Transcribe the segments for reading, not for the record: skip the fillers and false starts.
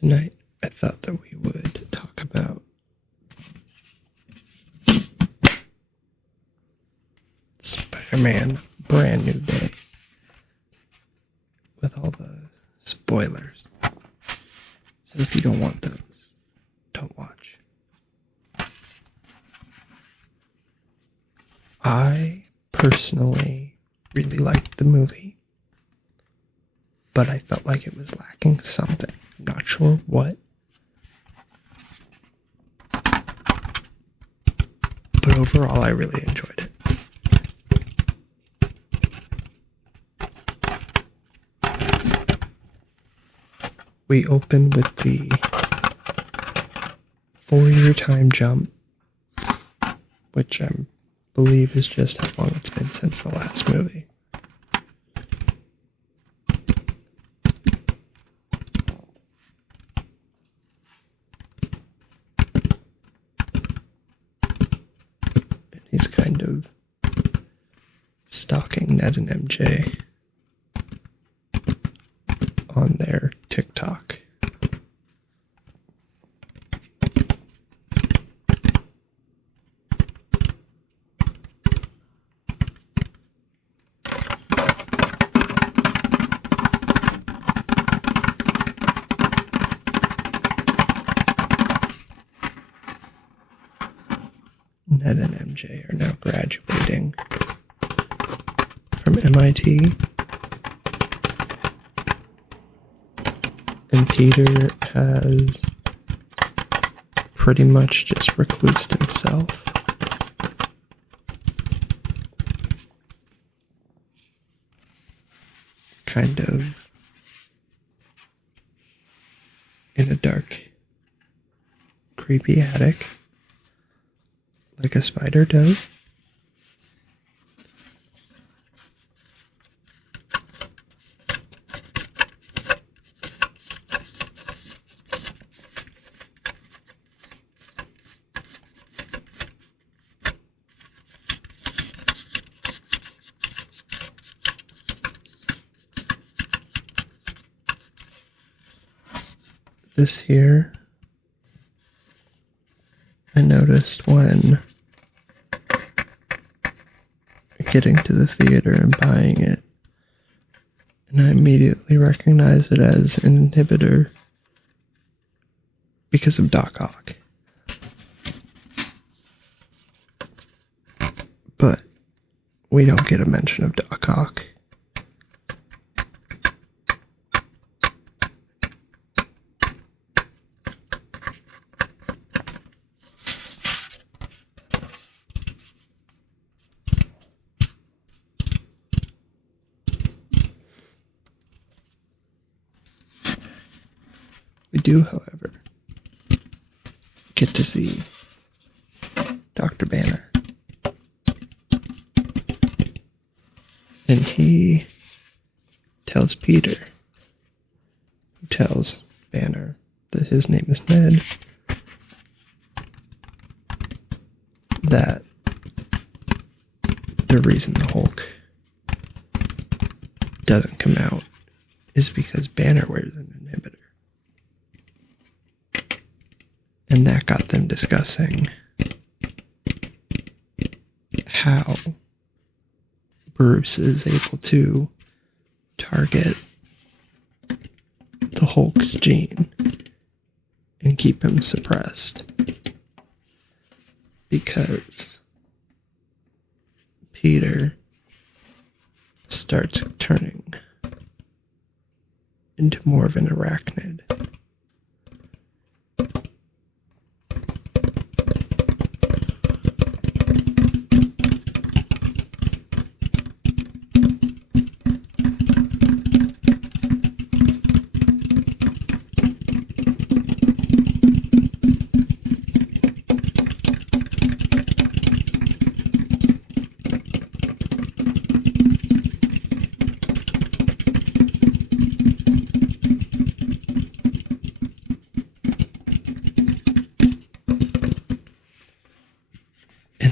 Tonight, I thought that we would talk about Spider-Man Brand New Day with all the spoilers. So if you don't want those, don't watch. I personally really liked the movie, but I felt like it was lacking something. I'm not sure what. But overall, I really enjoyed it. We open with the 4-year time jump, which I believe is just how long it's been since the last movie. And he's kind of stalking Ned and MJ on their TikTok. Ned and MJ are now graduating from MIT. And Peter has pretty much just reclused himself. Kind of in a dark, creepy attic, like a spider does. This here, I noticed when getting to the theater and buying it, and I immediately recognized it as an inhibitor because of Doc Ock. But we don't get a mention of Doc Ock. We do, however, get to see Dr. Banner. And he tells Peter, who tells Banner that his name is Ned, that the reason the Hulk doesn't come out is because Banner wears an inhibitor. And that got them discussing how Bruce is able to target the Hulk's gene and keep him suppressed. Because Peter starts turning into more of an arachnid.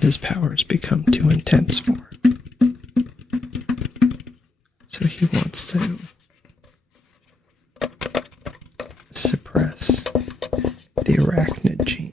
His powers become too intense for him. So he wants to suppress arachnid genes.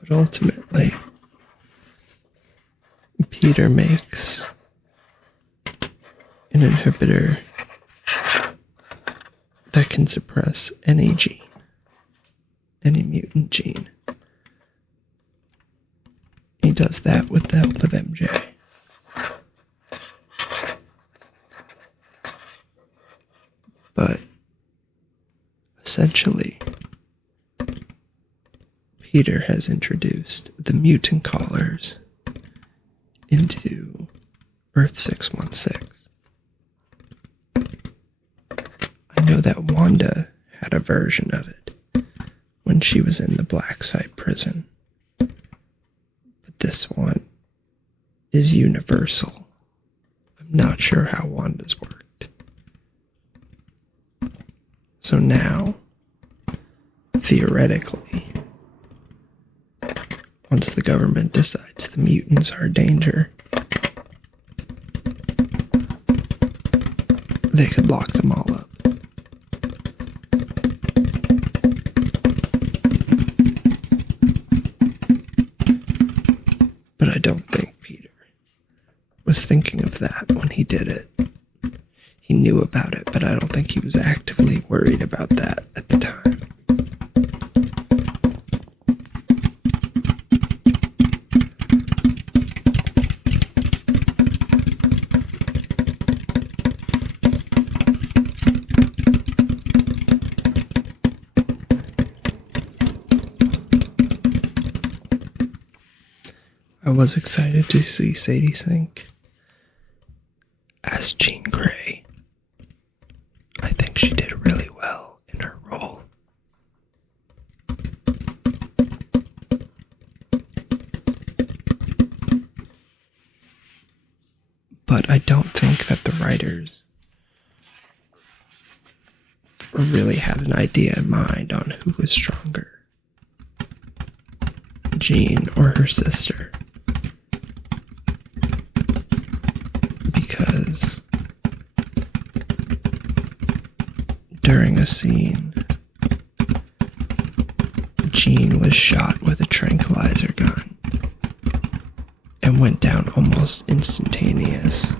But ultimately, Peter makes an inhibitor that can suppress any gene, any mutant gene. He does that with the help of MJ. But essentially, Peter has introduced the mutant callers into Earth 616. I know that Wanda had a version of it when she was in the Black Site prison. But this one is universal. I'm not sure how Wanda's worked. So now, theoretically, once the government decides the mutants are a danger, they could lock them all up. But I don't think Peter was thinking of that when he did it. He knew about it, but I don't think he was actively worried about that at the time. I was excited to see Sadie Sink as Jean Grey. I think she did really well in her role. But I don't think that the writers really had an idea in mind on who was stronger, Jean or her sister. Because during a scene, Jean was shot with a tranquilizer gun and went down almost instantaneous.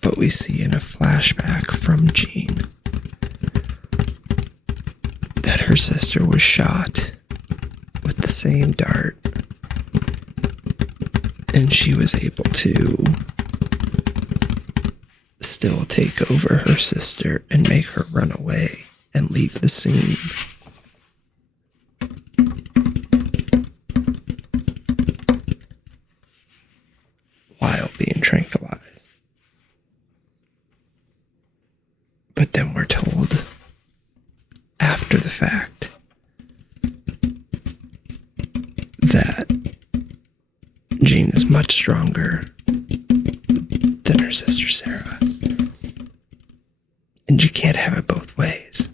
But we see in a flashback from Jean that her sister was shot with the same dart, and she was able to still take over her sister and make her run away and leave the scene. While being tranquilized. But then we're told, after the fact, that Jean is much stronger than her sister Sarah. And you can't have it both ways.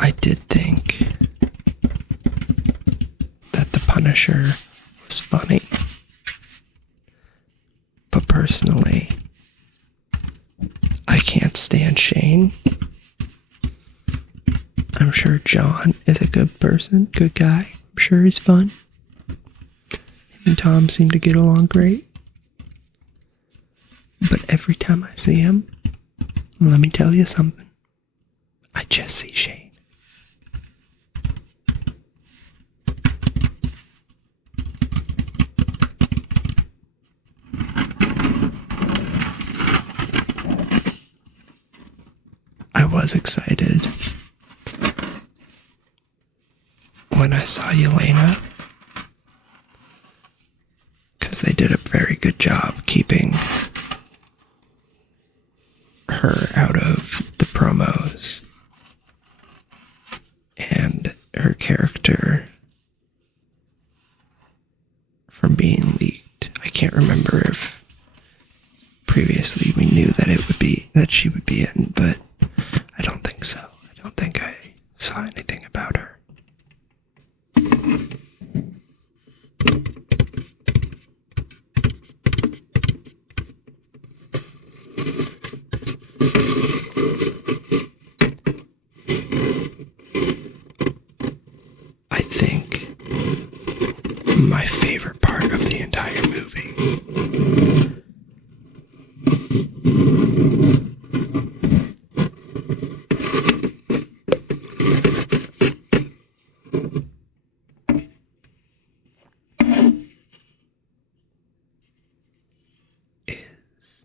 I did think that the Punisher was funny. But personally, I can't stand Shane. I'm sure John is a good person, good guy. I'm sure he's fun. Him and Tom seem to get along great. But every time I see him, let me tell you something. I just see Shane. was excited when I saw Yelena, because they did a very good job keeping her out of the promos and her character from being leaked. I can't remember if previously we knew that she would be in, but I don't think so. I don't think I saw anything about her. I think my favorite part of the entire movie is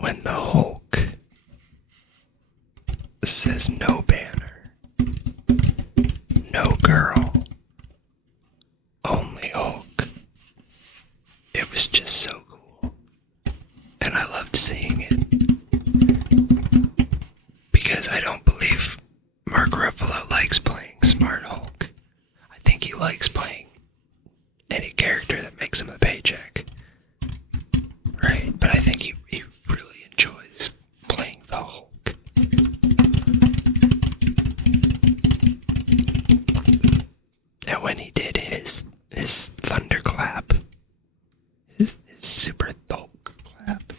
when the Hulk says no banner, no girl, only Hulk. It was just so cool. And I loved seeing it. Because I don't believe Mark Ruffalo likes playing Smart Hulk. I think he likes playing any character that makes him a paycheck. Right? But I think he really enjoys playing the Hulk. And when he did his thunderclap, his super Hulk clap,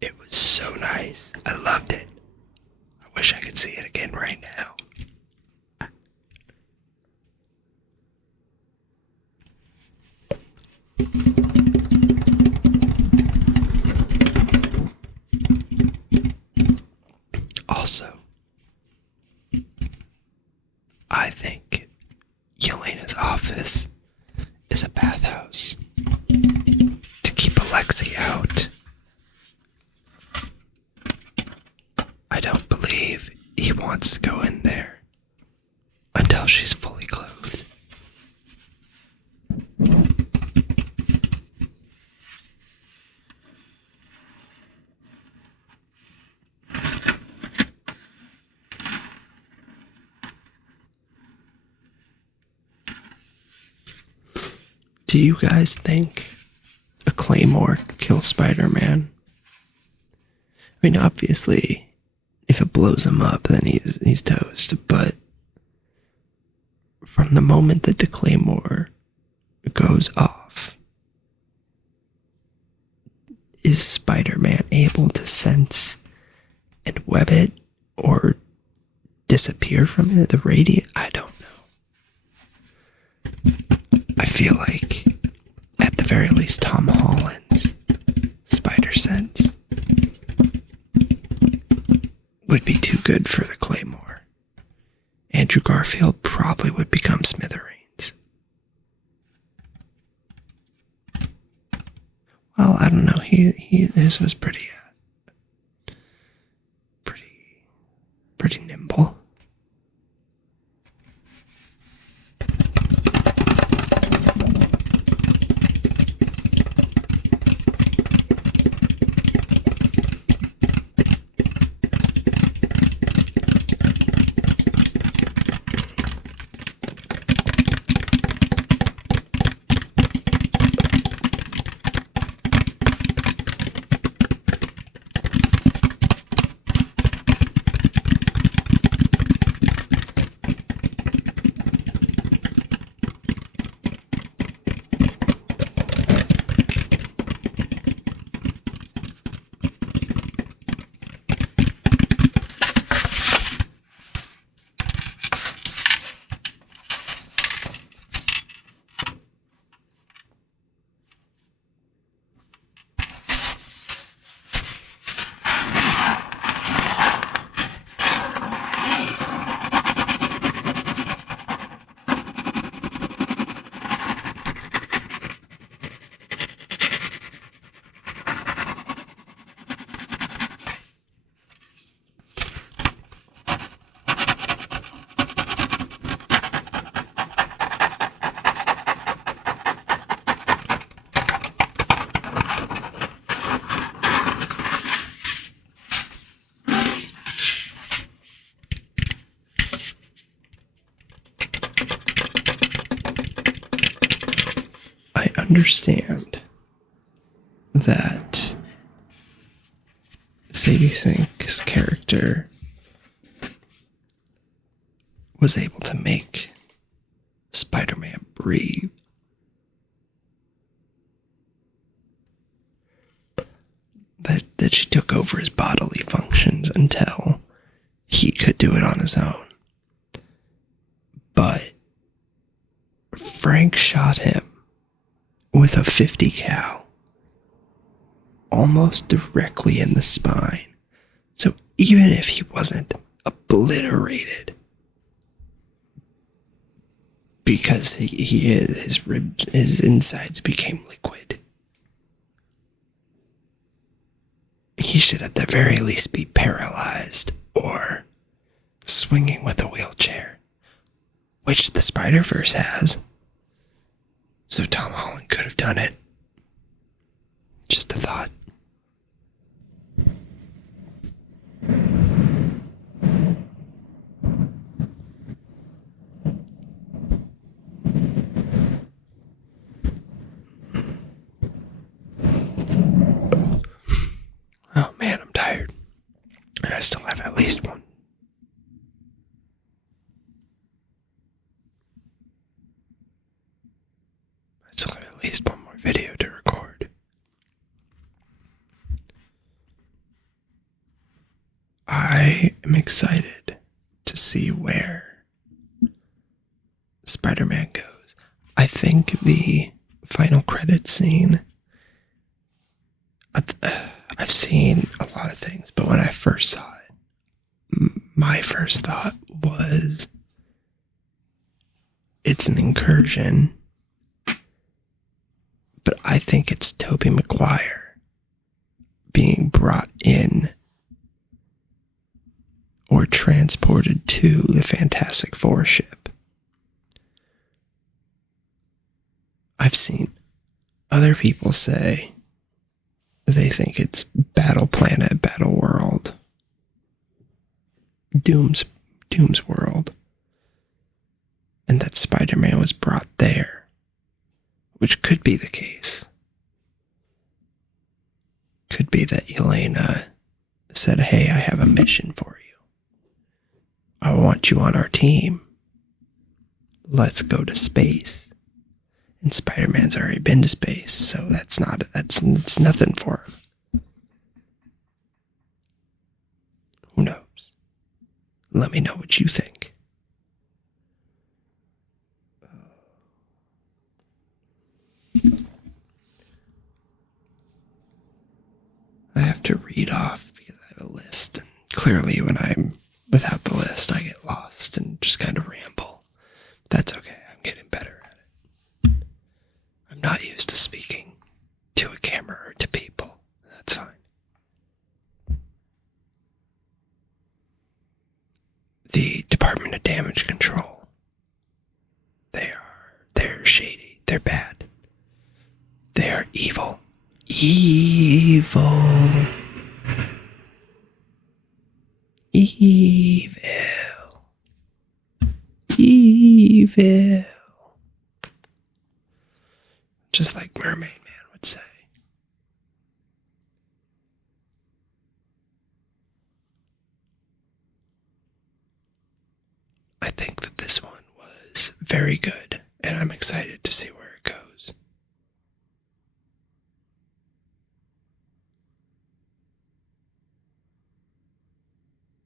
it was so nice. I loved it. I wish I could see it again right now. Also, I think Yelena's office is a bathhouse to keep Alexei out. I don't believe he wants to go in there until she's fully clothed. Do you guys think a claymore could kill Spider-Man? I mean, obviously, if it blows him up, then he's toast. But from the moment that the claymore goes off, is Spider-Man able to sense and web it or disappear from it? The radiant? I don't know. I feel like, at the very least, Tom Holland's spider sense would be too good for the claymore. Andrew Garfield probably would become Smithereens. Well, I don't know. His was pretty nimble. understand that Sadie Sink's character was able to make Spider-Man breathe. That she took over his bodily functions until he could do it on his own. But Frank shot him with a 50 cal almost directly in the spine. So even if he wasn't obliterated, because his ribs, his insides became liquid, he should at the very least be paralyzed or swinging with a wheelchair, which the Spider-Verse has. So Tom Holland could have done it. Just a thought. Oh man, I'm tired. And I still have at least one. I still have at least one more video to record. I am excited to see where Spider-Man goes. I think the final credit scene, I've seen a lot of things, but when I first saw it, my first thought was it's an incursion, but I think it's Tobey Maguire being brought in or transported to the Fantastic Four ship. I've seen other people say they think it's Battle Planet, Battle World, Doom's world, and that Spider-Man was brought there, which could be the case. Could be that Elena said, "Hey, I have a mission for you. I want you on our team. Let's go to space." And Spider-Man's already been to space, so that's nothing for him. Who knows? Let me know what you think. I have to read off because I have a list, and clearly when I'm without the list, I get lost and just kind of ramble. That's okay. I'm getting better at it. I'm not used to speaking to a camera or to people. That's fine. The Department of Damage Control. They're shady. They're bad. They are evil. Evil. Evil. Evil. Just like Mermaid Man would say. I think that this one was very good, and I'm excited to see where it goes.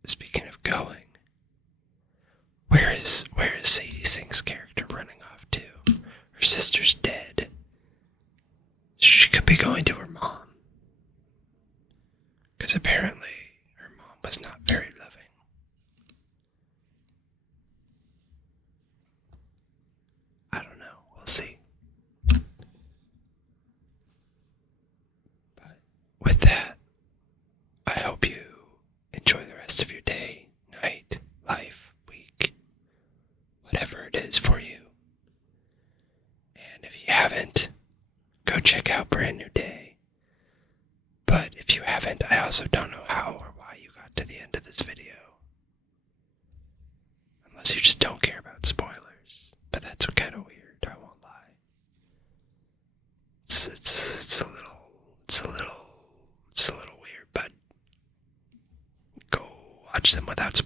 Speaking of going, where is Sadie Sink's character running off to? Her sister's dead. She could be going to her mom. Because apparently her mom was not very loving. I don't know. We'll see. But with that, I hope you enjoy the rest of your day, night, life, week, whatever it is for you. And if you haven't, go check out Brand New Day. But if you haven't, I also don't know how or why you got to the end of this video. Unless you just don't care about spoilers. But that's kind of weird, I won't lie. it's a little weird, but go watch them without spoilers.